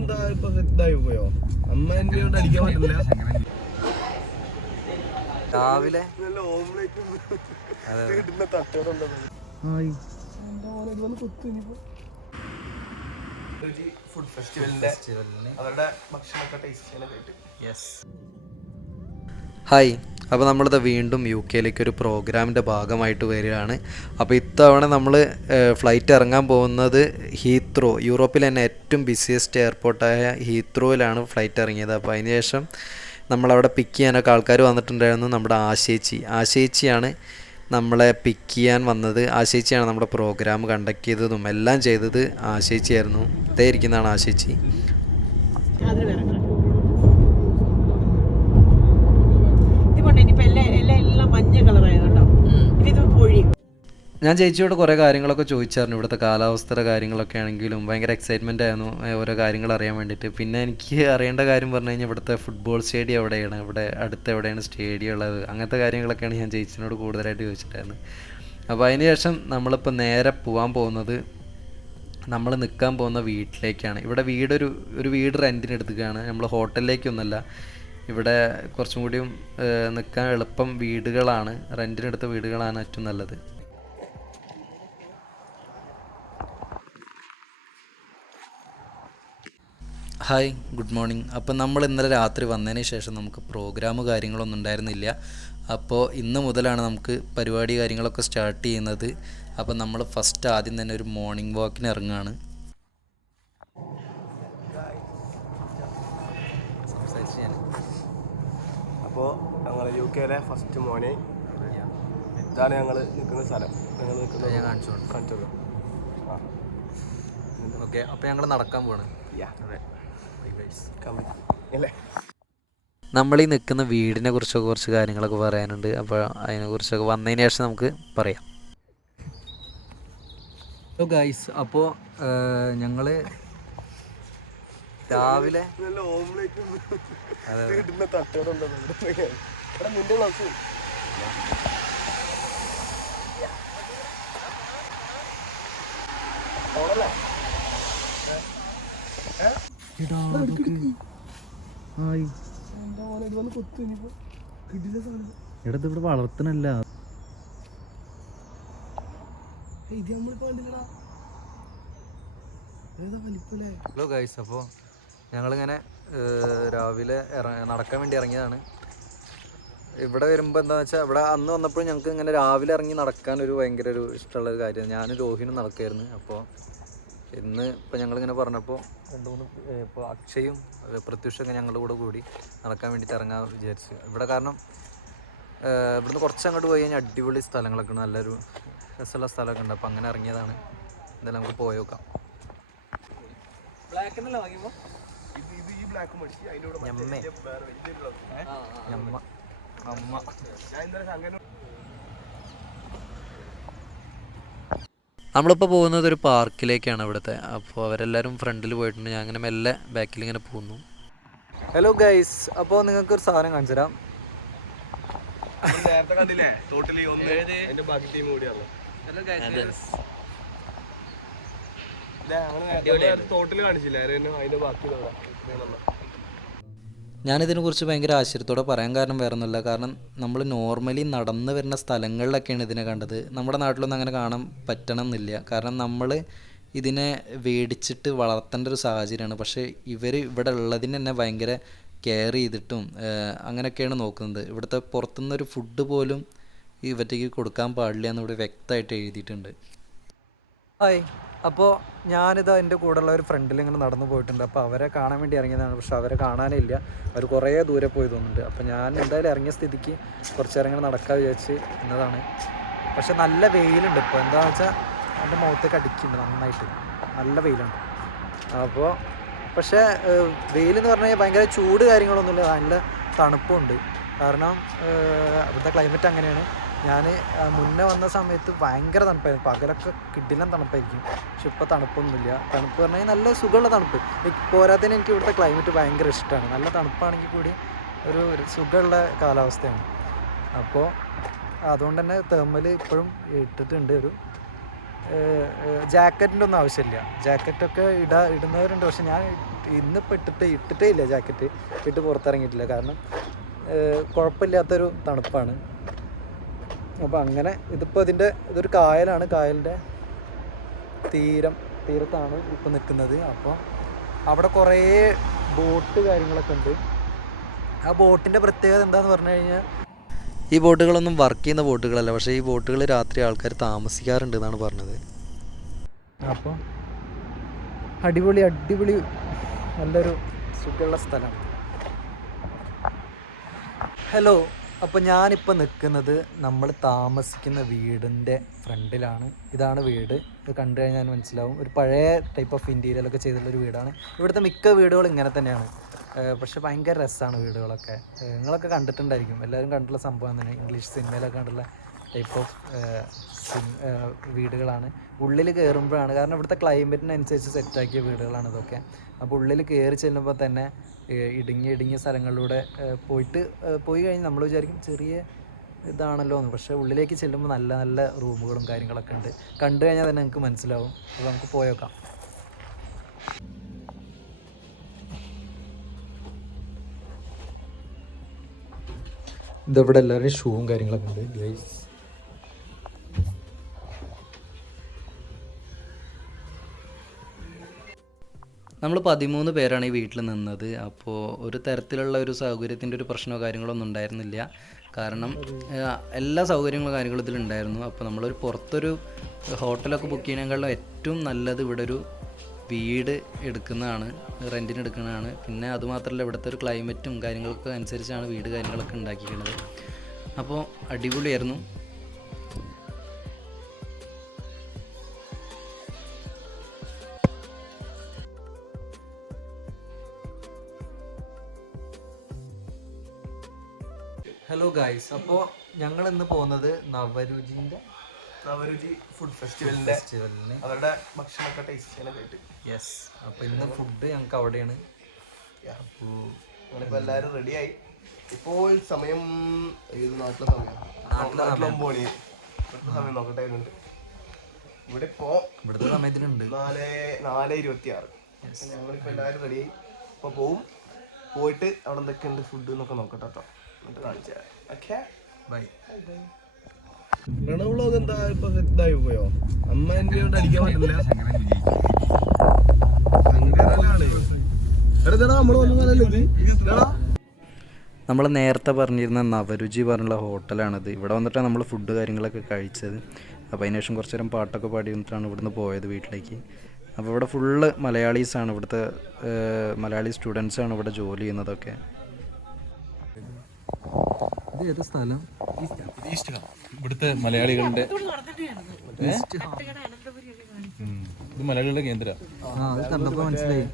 എന്താ ഇപ്പൊ ഇതായി പോയോ? അമ്മ എന്നെ കൊണ്ട് അടിക്കാൻ പറ്റില്ല. രാവിലെ ഫുഡ് ഫെസ്റ്റിവലിന്റെ അവരുടെ ഭക്ഷണമൊക്കെ ടേസ്റ്റ് ചെയ്യാനായിട്ട്. ഹായ്, അപ്പോൾ നമ്മളിത് വീണ്ടും യു കെയിലേക്ക് ഒരു പ്രോഗ്രാമിൻ്റെ ഭാഗമായിട്ട് വരികയാണ്. അപ്പോൾ ഇത്തവണ നമ്മൾ ഫ്ലൈറ്റ് ഇറങ്ങാൻ പോകുന്നത് ഹീത്രോ, യൂറോപ്പിലെ തന്നെ ഏറ്റവും ബിസിയസ്റ്റ് എയർപോർട്ടായ ഹീത്രോയിലാണ് ഫ്ലൈറ്റ് ഇറങ്ങിയത്. അപ്പോൾ അതിന് ശേഷം നമ്മളവിടെ പിക്ക് ചെയ്യാനൊക്കെ ആൾക്കാർ വന്നിട്ടുണ്ടായിരുന്നു. നമ്മുടെ ആശേച്ചിയാണ് നമ്മളെ പിക്ക് ചെയ്യാൻ വന്നത്. ആശേച്ചിയാണ് നമ്മുടെ പ്രോഗ്രാം കണ്ടക്ട് ചെയ്തതും എല്ലാം ചെയ്തത് ആശേച്ചിയായിരുന്നു. ഇതേ ഇരിക്കുന്നതാണ് ആശേച്ചി. ഞാൻ ചേച്ചിയോട് കുറേ കാര്യങ്ങളൊക്കെ ചോദിച്ചായിരുന്നു. ഇവിടുത്തെ കാലാവസ്ഥയുടെ കാര്യങ്ങളൊക്കെ ആണെങ്കിലും ഭയങ്കര എക്സൈറ്റ്മെൻ്റ് ആയിരുന്നു ഓരോ കാര്യങ്ങൾ അറിയാൻ വേണ്ടിയിട്ട്. പിന്നെ എനിക്ക് അറിയേണ്ട കാര്യം പറഞ്ഞു കഴിഞ്ഞാൽ ഇവിടുത്തെ ഫുട്ബോൾ സ്റ്റേഡിയം എവിടെയാണ്, ഇവിടെ അടുത്ത് എവിടെയാണ് സ്റ്റേഡിയം ഉള്ളത്, അങ്ങനത്തെ കാര്യങ്ങളൊക്കെയാണ് ഞാൻ ചേച്ചിനോട് കൂടുതലായിട്ട് ചോദിച്ചിട്ടായിരുന്നു. അപ്പോൾ അതിന് ശേഷം നമ്മളിപ്പോൾ നേരെ പോകാൻ പോകുന്നത് നമ്മൾ നിൽക്കാൻ പോകുന്ന വീട്ടിലേക്കാണ്. ഇവിടെ ഒരു വീട് റെൻറ്റിന് എടുക്കുകയാണ്. നമ്മൾ ഹോട്ടലിലേക്കൊന്നുമല്ല, ഇവിടെ കുറച്ചും കൂടിയും നിൽക്കാൻ എളുപ്പം വീടുകളാണ്, റെൻറ്റിനെടുത്ത വീടുകളാണ് ഏറ്റവും നല്ലത്. Hi, good morning. അപ്പോൾ നമ്മൾ ഇന്നലെ രാത്രി വന്നതിന് ശേഷം നമുക്ക് പ്രോഗ്രാം കാര്യങ്ങളൊന്നും ഉണ്ടായിരുന്നില്ല. അപ്പോൾ ഇന്ന് മുതലാണ് നമുക്ക് പരിപാടി കാര്യങ്ങളൊക്കെ സ്റ്റാർട്ട് ചെയ്യുന്നത്. അപ്പോൾ നമ്മൾ ഫസ്റ്റ് ആദ്യം തന്നെ ഒരു മോർണിംഗ് വാക്കിന് ഇറങ്ങുകയാണ്. അപ്പോൾ ഞങ്ങൾ യു കെയിലെ ഫസ്റ്റ് മോർണിംഗ്, ഇതാണ് ഞങ്ങൾ നിൽക്കുന്ന സ്ഥലം. ഞങ്ങൾ നിൽക്കുന്നത് ഞാൻ കാണിച്ചോളൂ. ഓക്കെ, അപ്പോൾ ഞങ്ങൾ നടക്കാൻ പോവാണ്. നമ്മൾ ഈ നിൽക്കുന്ന വീടിനെ കുറിച്ചൊക്കെ കുറച്ച് കാര്യങ്ങളൊക്കെ പറയാനുണ്ട്. അപ്പോൾ അതിനെക്കുറിച്ചൊക്കെ വന്നതിന് ശേഷം നമുക്ക് പറയാം. ഹലോ ഗൈസ്, അപ്പോൾ ഞങ്ങൾ രാവിലെ ഇവിടെ വളർത്തണല്ല. ഹലോ ഗൈസ്, അപ്പോൾ ഞങ്ങളിങ്ങനെ രാവിലെ നടക്കാൻ വേണ്ടി ഇറങ്ങിയതാണ്. ഇവിടെ വരുമ്പോൾ എന്താണെന്ന് വെച്ചാൽ ഇവിടെ അന്ന് വന്നപ്പോൾ ഞങ്ങൾക്ക് ഇങ്ങനെ രാവിലെ ഇറങ്ങി നടക്കാനൊരു ഭയങ്കര ഒരു ഇഷ്ടമുള്ളൊരു കാര്യമാണ്. ഞാനും രോഹിനും നടക്കുമായിരുന്നു. അപ്പോൾ ഇന്ന് ഇപ്പോൾ ഞങ്ങളിങ്ങനെ പറഞ്ഞപ്പോൾ ഇപ്പോൾ അക്ഷയും പ്രത്യുഷൊക്കെ ഞങ്ങളുടെ കൂടി നടക്കാൻ വേണ്ടിയിട്ട് ഇറങ്ങാൻ വിചാരിച്ചു. ഇവിടെ കാരണം ഇവിടുന്ന് കുറച്ച് അങ്ങോട്ട് പോയി കഴിഞ്ഞാൽ അടിപൊളി സ്ഥലങ്ങളൊക്കെ ഉണ്ട്, നല്ലൊരു രസമുള്ള സ്ഥലമൊക്കെ ഉണ്ട്. അപ്പോൾ അങ്ങനെ ഇറങ്ങിയതാണ്. എന്തായാലും നമുക്ക് പോയി നോക്കാം. നമ്മളിപ്പോൾ പോകുന്നത് ഒരു പാർക്കിലേക്കാണ് ഇവിടുത്തെ. അപ്പോൾ അവരെല്ലാവരും ഫ്രണ്ടിൽ പോയിട്ടുണ്ട്, ഞാൻ അങ്ങനെ മെല്ലെ ബാക്കിൽ ഇങ്ങനെ പോകുന്നു. ഹലോ ഗൈസ്, അപ്പോൾ നിങ്ങൾക്ക് ഒരു സാധനം കാണിച്ചു തരാം. നേരത്തെ കണ്ടില്ലേ ടോട്ടലി ബാക്കി ടീം കൂടിയാണ്. ടോട്ടല് കാണിച്ചില്ല, അതിന്റെ ബാക്കി ഞാനിതിനെക്കുറിച്ച് ഭയങ്കര ആശ്ചര്യത്തോടെ പറയാൻ കാരണം വേറെ ഒന്നുമില്ല. കാരണം നമ്മൾ നോർമലി നടന്നു വരുന്ന സ്ഥലങ്ങളിലൊക്കെയാണ് ഇതിനെ കണ്ടത്. നമ്മുടെ നാട്ടിലൊന്നും അങ്ങനെ കാണാൻ പറ്റണം എന്നില്ല. കാരണം നമ്മൾ ഇതിനെ വേടിച്ചിട്ട് വളർത്തേണ്ട ഒരു സാഹചര്യമാണ്. പക്ഷേ ഇവർ ഇവിടെ ഉള്ളതിന് തന്നെ ഭയങ്കര കെയർ ചെയ്തിട്ടും അങ്ങനെയൊക്കെയാണ് നോക്കുന്നത്. ഇവിടുത്തെ പുറത്തുനിന്നൊരു ഫുഡ് പോലും ഇവറ്റയ്ക്ക് കൊടുക്കാൻ പാടില്ല എന്ന് ഇവിടെ വ്യക്തമായിട്ട് എഴുതിയിട്ടുണ്ട്. ഹായ്, അപ്പോൾ ഞാനിത് എൻ്റെ കൂടെയുള്ള ഒരു ഫ്രണ്ടിൽ ഇങ്ങനെ നടന്നു പോയിട്ടുണ്ട്. അപ്പോൾ അവരെ കാണാൻ വേണ്ടി ഇറങ്ങിയതാണ്. പക്ഷെ അവരെ കാണാനില്ല, അവർ കുറേ ദൂരെ പോയി തോന്നുന്നുണ്ട്. അപ്പോൾ ഞാൻ എന്തായാലും ഇറങ്ങിയ സ്ഥിതിക്ക് കുറച്ച് നേരം ഇങ്ങനെ നടക്കാൻ വിചാരിച്ച് ഇന്നതാണ്. പക്ഷെ നല്ല വെയിലുണ്ട് ഇപ്പോൾ. എന്താണെന്ന് വെച്ചാൽ എൻ്റെ മുഖത്തേക്ക് അടിക്കുന്നുണ്ട് നന്നായിട്ട്, നല്ല വെയിലുണ്ട്. അപ്പോൾ പക്ഷേ വെയിലെന്ന് പറഞ്ഞു കഴിഞ്ഞാൽ ഭയങ്കര ചൂട് കാര്യങ്ങളൊന്നുമില്ല, നല്ല തണുപ്പുണ്ട്. കാരണം ഇവിടുത്തെ ക്ലൈമറ്റ് അങ്ങനെയാണ്. ഞാൻ മുന്നേ വന്ന സമയത്ത് ഭയങ്കര തണുപ്പായിരുന്നു, പകലൊക്കെ കിടിലൻ തണുപ്പായിരിക്കും. പക്ഷെ ഇപ്പോൾ തണുപ്പൊന്നുമില്ല. തണുപ്പ് പറഞ്ഞു കഴിഞ്ഞാൽ നല്ല സുഖമുള്ള തണുപ്പ്. പോരാത്തതിന് എനിക്ക് ഇവിടുത്തെ ക്ലൈമറ്റ് ഭയങ്കര ഇഷ്ടമാണ്. നല്ല തണുപ്പാണെങ്കിൽ കൂടി ഒരു സുഖമുള്ള കാലാവസ്ഥയാണ്. അപ്പോൾ അതുകൊണ്ട് തന്നെ തെർമൽ ഇപ്പോഴും ഇട്ടിട്ടുണ്ട്. ഒരു ജാക്കറ്റിൻ്റെ ഒന്നും ആവശ്യമില്ല. ജാക്കറ്റൊക്കെ ഇടുന്നവരുണ്ട്, പക്ഷെ ഞാൻ ഇന്നിപ്പോൾ ഇട്ടിട്ടേ ഇല്ല ജാക്കറ്റ്, ഇട്ട് പുറത്തിറങ്ങിയിട്ടില്ല. കാരണം കുഴപ്പമില്ലാത്തൊരു തണുപ്പാണ്. അപ്പോൾ അങ്ങനെ ഇതിപ്പോൾ ഇതൊരു കായലാണ്, കായലിൻ്റെ തീരത്താണ് ഇപ്പോൾ നിൽക്കുന്നത്. അപ്പോൾ അവിടെ കുറേ ബോട്ട് കാര്യങ്ങളൊക്കെ ഉണ്ട്. ആ ബോട്ടിൻ്റെ പ്രത്യേകത എന്താണെന്ന് പറഞ്ഞു കഴിഞ്ഞാൽ, ഈ ബോട്ടുകളൊന്നും വർക്ക് ചെയ്യുന്ന ബോട്ടുകളല്ല, പക്ഷേ ഈ ബോട്ടുകൾ രാത്രി ആൾക്കാർ താമസിക്കാറുണ്ട് എന്നാണ് പറഞ്ഞത്. അപ്പോൾ അടിപൊളി നല്ലൊരു സുഖമുള്ള സ്ഥലമാണ്. ഹലോ, അപ്പോൾ ഞാനിപ്പോൾ നിൽക്കുന്നത് നമ്മൾ താമസിക്കുന്ന വീടിൻ്റെ ഫ്രണ്ടിലാണ്. ഇതാണ് വീട്. ഇത് കണ്ടു കഴിഞ്ഞാൽ മനസ്സിലാവും, ഒരു പഴയ ടൈപ്പ് ഓഫ് ഇൻറ്റീരിയലൊക്കെ ചെയ്തിട്ടുള്ളൊരു വീടാണ്. ഇവിടുത്തെ മിക്ക വീടുകളും ഇങ്ങനെ തന്നെയാണ്. പക്ഷെ ഭയങ്കര രസമാണ് വീടുകളൊക്കെ. നിങ്ങളൊക്കെ കണ്ടിട്ടുണ്ടായിരിക്കും, എല്ലാവരും കണ്ടിട്ടുള്ള സംഭവം തന്നെ. ഇംഗ്ലീഷ് സിനിമയിലൊക്കെ കണ്ടുള്ള ടൈപ്പ് ഓഫ് വീടുകളാണ്. ഉള്ളിൽ കയറുമ്പോഴാണ്, കാരണം ഇവിടുത്തെ ക്ലൈമറ്റിനനുസരിച്ച് സെറ്റാക്കിയ വീടുകളാണ് ഇതൊക്കെ. അപ്പോൾ ഉള്ളിൽ കയറി ചെല്ലുമ്പോൾ തന്നെ ഇടുങ്ങിയ സ്ഥലങ്ങളിലൂടെ പോയി കഴിഞ്ഞ് നമ്മൾ വിചാരിക്കും ചെറിയ ഇതാണല്ലോ എന്ന്. പക്ഷേ ഉള്ളിലേക്ക് ചെല്ലുമ്പോൾ നല്ല നല്ല റൂമുകളും കാര്യങ്ങളൊക്കെ ഉണ്ട്. കണ്ടു കഴിഞ്ഞാൽ തന്നെ നിങ്ങൾക്ക് മനസ്സിലാവും. അപ്പോൾ നമുക്ക് പോയേക്കാം. ഇതവിടെ എല്ലാവരുടെയും ഷൂവും കാര്യങ്ങളൊക്കെ ഉണ്ട് ഗൈസ്. നമ്മൾ 13 പേരാണ് ഈ വീട്ടിൽ നിന്നത്. അപ്പോൾ ഒരു തരത്തിലുള്ള ഒരു സൗകര്യത്തിൻ്റെ ഒരു പ്രശ്നമോ കാര്യങ്ങളൊന്നും ഉണ്ടായിരുന്നില്ല. കാരണം എല്ലാ സൗകര്യങ്ങളും കാര്യങ്ങളും ഇതിലുണ്ടായിരുന്നു. അപ്പോൾ നമ്മളൊരു പുറത്തൊരു ഹോട്ടലൊക്കെ ബുക്ക് ചെയ്യുന്നതിനേക്കാളും ഏറ്റവും നല്ലത് ഇവിടെ ഒരു വീട് എടുക്കുന്നതാണ്, റെൻറ്റിന് എടുക്കുന്നതാണ്. പിന്നെ അതുമാത്രമല്ല, ഇവിടുത്തെ ഒരു ക്ലൈമറ്റും കാര്യങ്ങളൊക്കെ അനുസരിച്ചാണ് വീട് കാര്യങ്ങളൊക്കെ ഉണ്ടാക്കിയിരിക്കുന്നത്. അപ്പോൾ അടിപൊളിയായിരുന്നു. ഹലോ ഗായ്സ്, അപ്പോൾ ഞങ്ങൾ ഇന്ന് പോകുന്നത് നവരുചി ഫുഡ് ഫെസ്റ്റിവലിന് അവരുടെ ഭക്ഷണമൊക്കെ ടേസ്റ്റ് ചെയ്യാനായിട്ട്. യെസ്, അപ്പോൾ ഇന്ന് ഫുഡ് ഞങ്ങൾക്ക് അവിടെയാണ്. അപ്പോൾ ഞങ്ങളിപ്പോൾ എല്ലാവരും റെഡിയായി. ഇപ്പോൾ സമയം നാട്ടിലെ സമയം 9 ഇവിടുത്തെ സമയം നോക്കട്ടെ. ഇവിടുത്തെ സമയത്തിനുണ്ട് 4:26. ഞങ്ങളിപ്പോൾ എല്ലാവരും റെഡിയായി. ഇപ്പോൾ പോയിട്ട് അവിടെ എന്തൊക്കെയുണ്ട് ഫുഡ് എന്നൊക്കെ നോക്കട്ടെ കേട്ടോ. എന്നിട്ട് കാണിച്ചു തരാം. Okay, by. വ്ളോഗ് എന്താ ഇപ്പൊ ഇതായി പോയോ? അമ്മ എന്നെ കൊണ്ട് അടിക്കാൻ പറ്റില്ല. നമ്മൾ നേരത്തെ പറഞ്ഞിരുന്ന നവരുചി പറഞ്ഞുള്ള ഹോട്ടലാണിത്. ഇവിടെ വന്നിട്ടാണ് നമ്മൾ ഫുഡ് കാര്യങ്ങളൊക്കെ കഴിച്ചത്. അപ്പോൾ അതിന് ശേഷം കുറച്ച് നേരം പാട്ടൊക്കെ പാടി വന്നിട്ടാണ് ഇവിടുന്ന് പോയത് വീട്ടിലേക്ക്. അപ്പോൾ ഇവിടെ ഫുള്ള് മലയാളീസാണ്, ഇവിടുത്തെ മലയാളി സ്റ്റുഡൻസാണ് ഇവിടെ ജോലി ചെയ്യുന്നതൊക്കെ. ഇത് ഏത് സ്ഥലം? ഇവിടുത്തെ മലയാളികളുടെ ഇത് മലയാളികളുടെ കേന്ദ്ര. അത് കണ്ടപ്പോൾ മനസ്സിലായി.